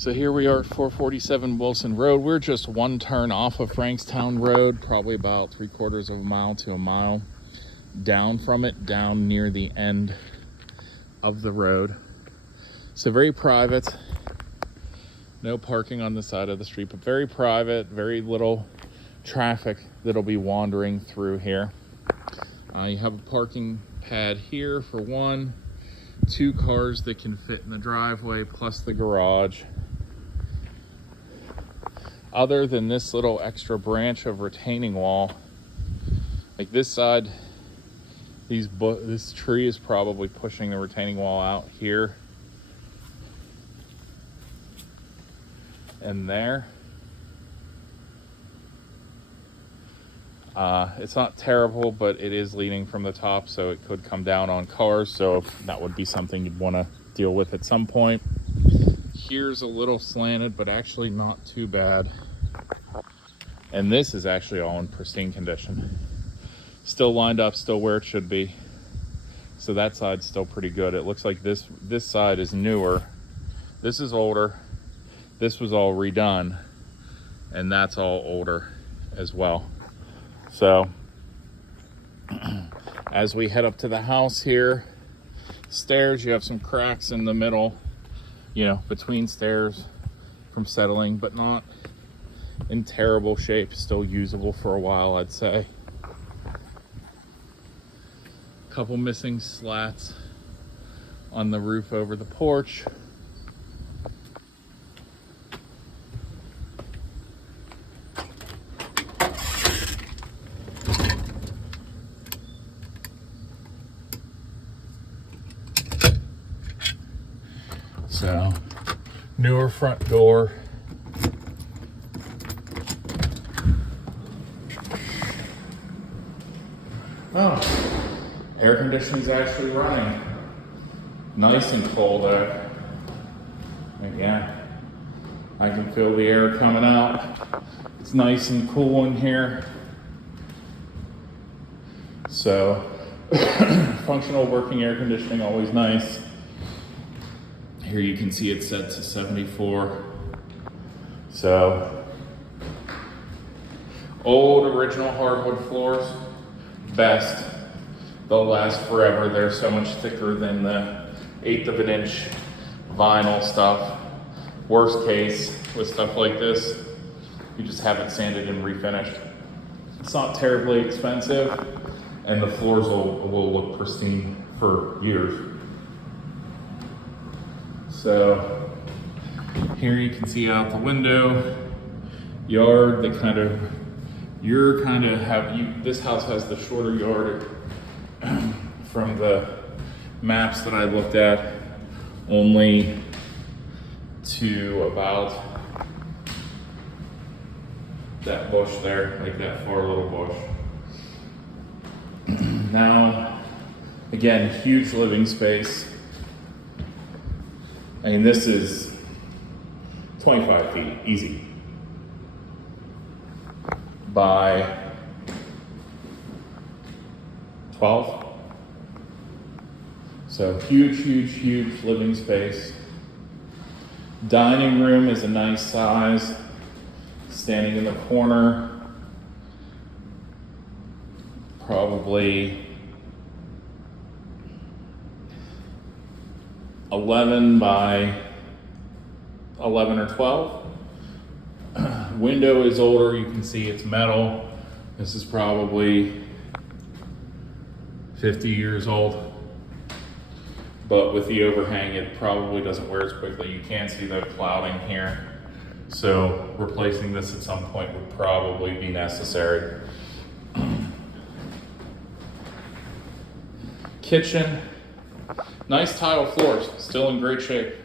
So here we are at 447 Wilson Road. We're just one turn off of Frankstown Road, probably about 3/4 of a mile to a mile down from it, down near the end of the road. So very private, no parking on the side of the street, but very private, very little traffic that'll be wandering through here. You have a parking pad here for 2 cars that can fit in the driveway, plus the garage. Other than this little extra branch of retaining wall, like this side, this tree is probably pushing the retaining wall out here and there. It's not terrible, but it is leaning from the top, so it could come down on cars. So that would be something you'd want to deal with at some point. Here's a little slanted, but actually not too bad. And this is actually all in pristine condition. Still lined up, still where it should be. So that side's still pretty good. It looks like this side is newer. This is older. This was all redone, and that's all older as well. So as we head up to the house here, stairs, you have some cracks in the middle, between stairs from settling, but not in terrible shape. Still usable for a while, I'd say. Couple missing slats on the roof over the porch. So, newer front door. Oh, air conditioning's actually running. Nice and cold out. Yeah, I can feel the air coming out. It's nice and cool in here. So, functional working air conditioning, always nice. Here you can see it's set to 74. So, old original hardwood floors, best. They'll last forever. They're so much thicker than the 1/8 of an inch vinyl stuff. Worst case with stuff like this, you just have it sanded and refinished. It's not terribly expensive, and the floors will look pristine for years. So here you can see out the window, yard. This house has the shorter yard from the maps that I looked at, only to about that bush there, like that far little bush. Now, again, huge living space. I mean, this is 25 feet, easy, by 12. So huge, huge, huge living space. Dining room is a nice size, standing in the corner, probably 11 by 11 or 12. Window is older, you can see it's metal. This is probably 50 years old. But with the overhang, it probably doesn't wear as quickly. You can see the clouding here. So replacing this at some point would probably be necessary. Kitchen, nice tile floors, still in great shape.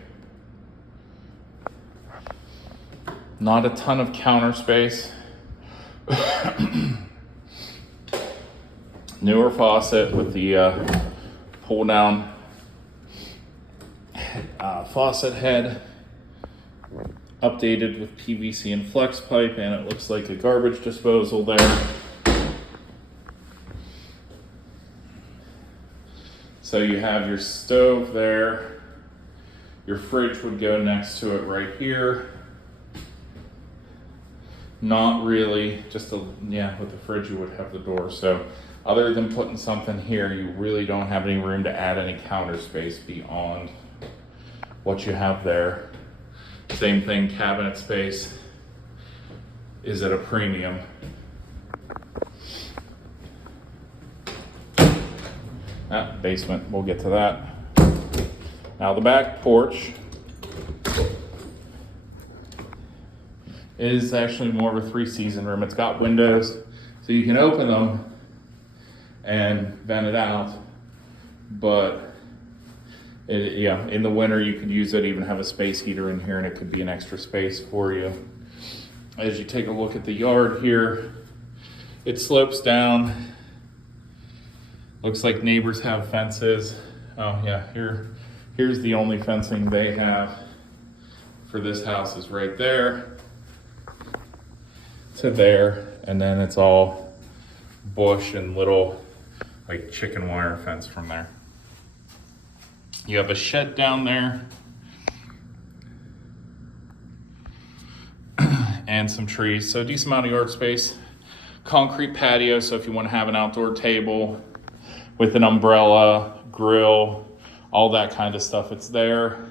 Not a ton of counter space. Newer faucet with the pull down faucet head, updated with PVC and flex pipe, and it looks like a garbage disposal there. So you have your stove there, Your fridge would go next to it right here. Not really, just yeah, with the fridge you would have the door. So other than putting something here, you really don't have any room to add any counter space beyond what you have there. Same thing, cabinet space is at a premium. Basement, we'll get to that. Now the back porch is actually more of a 3-season room. It's got windows, so you can open them and vent it out. But yeah, in the winter you could use it, even have a space heater in here, and it could be an extra space for you. As you take a look at the yard here, it slopes down. Looks like neighbors have fences. Oh yeah, here's the only fencing they have for this house is right there to there, and then it's all bush and little like chicken wire fence from there. You have a shed down there and some trees, so a decent amount of yard space. Concrete patio, so if you want to have an outdoor table with an umbrella, grill, all that kind of stuff, it's there.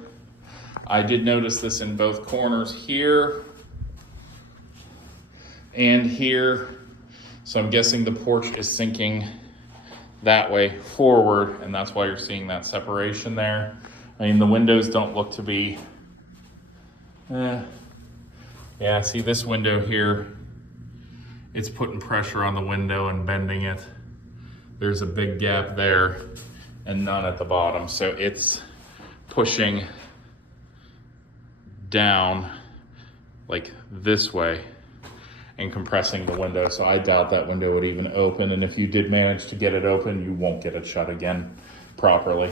I did notice this in both corners here and here. So I'm guessing the porch is sinking that way forward, and that's why you're seeing that separation there. I mean, the windows don't look to be, yeah, see this window here, it's putting pressure on the window and bending it. There's a big gap there and none at the bottom. So it's pushing down like this way and compressing the window. So I doubt that window would even open. And if you did manage to get it open, you won't get it shut again properly.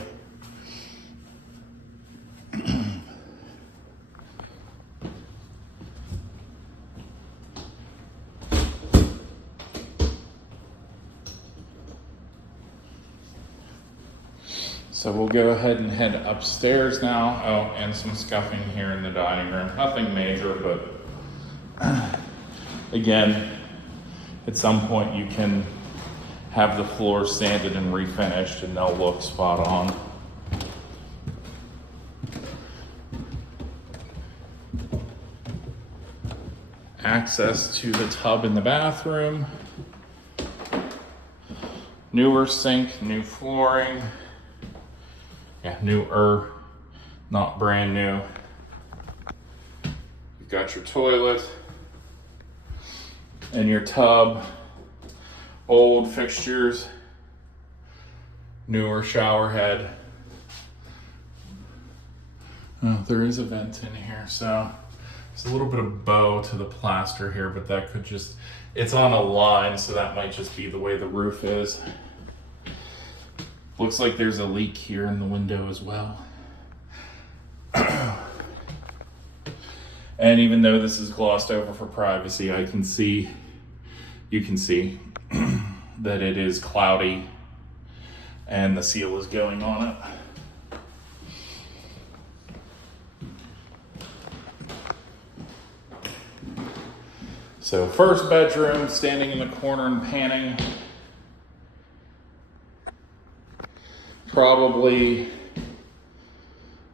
So we'll go ahead and head upstairs now. Oh, and some scuffing here in the dining room. Nothing major, but again, at some point you can have the floors sanded and refinished and they'll look spot on. Access to the tub in the bathroom. Newer sink, new flooring. Yeah, newer, not brand new. You've got your toilet and your tub, old fixtures, newer shower head. Oh, there is a vent in here, so there's a little bit of bow to the plaster here, but that could just, it's on a line, so that might just be the way the roof is. Looks like there's a leak here in the window as well. And even though this is glossed over for privacy, you can see that it is cloudy and the seal is going on it. So first bedroom, standing in the corner and panning. Probably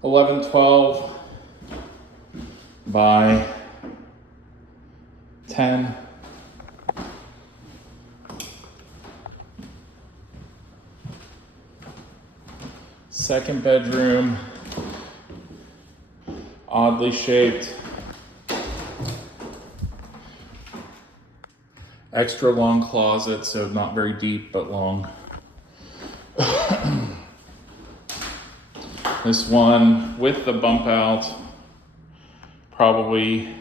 11-12 by 10. Second bedroom, oddly shaped. Extra long closet, so not very deep, but long. This one with the bump out, probably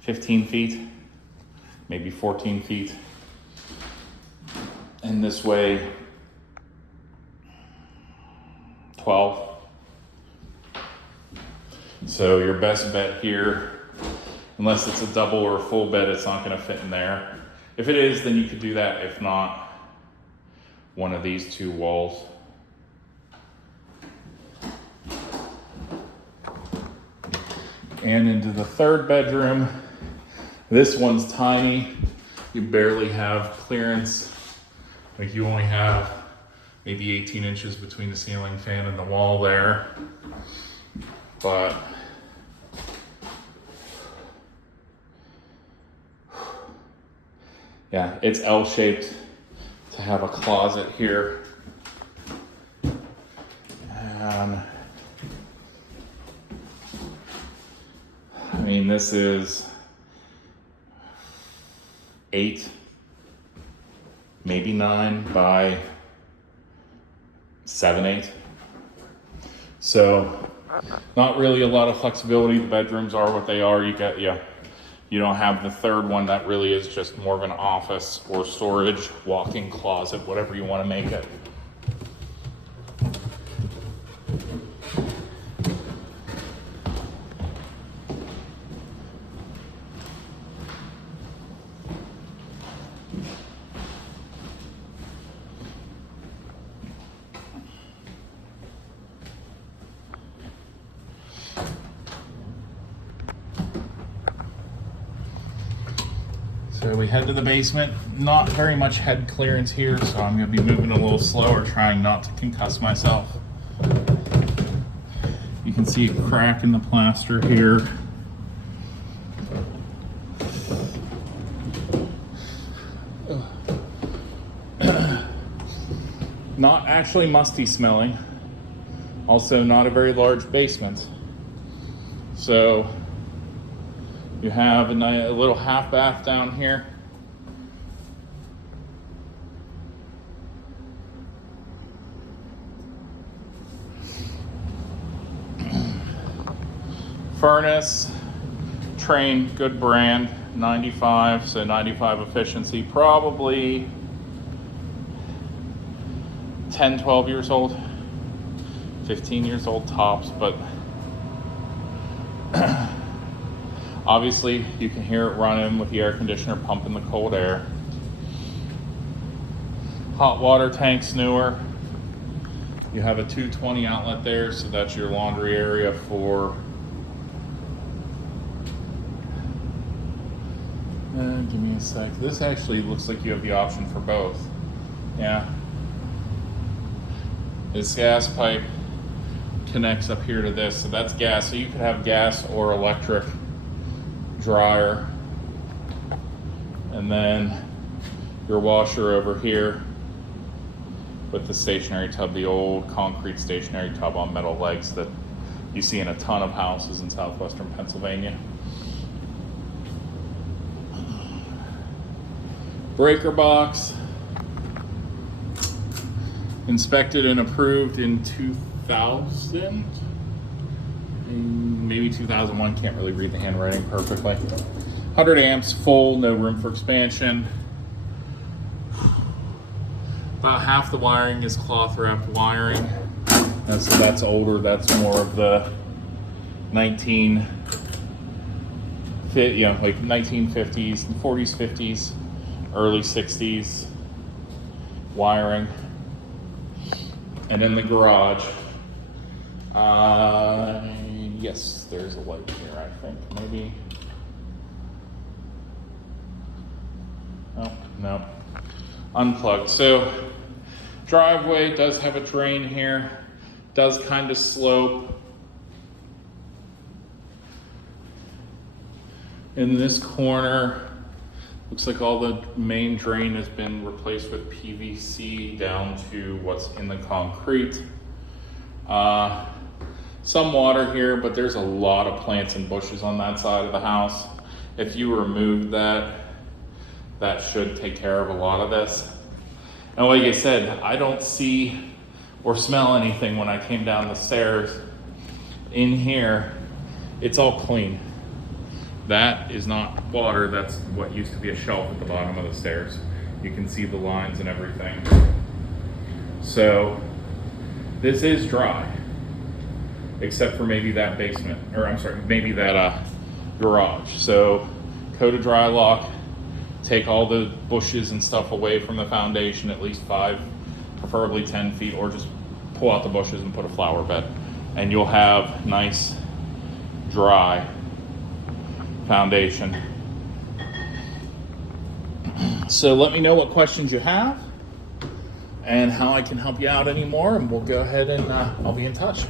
15 feet, maybe 14 feet. And this way, 12. So your best bet here, unless it's a double or a full bed, it's not going to fit in there. If it is, then you could do that. If not, one of these two walls. And into the third bedroom. This one's tiny. You barely have clearance. Like you only have maybe 18 inches between the ceiling fan and the wall there. But yeah, it's L-shaped to have a closet here. And I mean, this is 8, maybe 9 by 7, 8. So not really a lot of flexibility. The bedrooms are what they are. You don't have the third one that really is just more of an office or storage, walk-in closet, whatever you want to make it. So we head to the basement. Not very much head clearance here, so I'm going to be moving a little slower, trying not to concuss myself. You can see a crack in the plaster here. Not actually musty smelling. Also not a very large basement. So you have a little half bath down here. Furnace, Trane, good brand, 95, so 95 efficiency, probably 10, 12 years old, 15 years old tops, but obviously you can hear it running with the air conditioner pumping the cold air. Hot water tank's newer. You have a 220 outlet there, so that's your laundry area for give me a sec. This actually looks like you have the option for both. Yeah. This gas pipe connects up here to this, so that's gas. So you could have gas or electric dryer. And then your washer over here with the stationary tub, the old concrete stationary tub on metal legs that you see in a ton of houses in southwestern Pennsylvania. Breaker box, inspected and approved in 2000, maybe 2001, can't really read the handwriting perfectly. 100 amps, full, no room for expansion. About half the wiring is cloth wrapped wiring. And so that's older, that's more of the 1950s, like 1950s, 40s, 50s, early 60s wiring. And in the garage, yes, there's a light here, I think, maybe. Oh, no, unplugged. So driveway does have a drain here, does kind of slope. In this corner, looks like all the main drain has been replaced with PVC down to what's in the concrete. Some water here, but there's a lot of plants and bushes on that side of the house. If you remove that, that should take care of a lot of this. And like I said, I don't see or smell anything when I came down the stairs. In here, it's all clean. That is not water, that's what used to be a shelf at the bottom of the stairs. You can see the lines and everything. So this is dry, except for maybe that basement, or I'm sorry, maybe that garage. So coated dry lock, take all the bushes and stuff away from the foundation, at least 5, preferably 10 feet, or just pull out the bushes and put a flower bed. And you'll have nice, dry foundation. So let me know what questions you have and how I can help you out anymore, and we'll go ahead and I'll be in touch.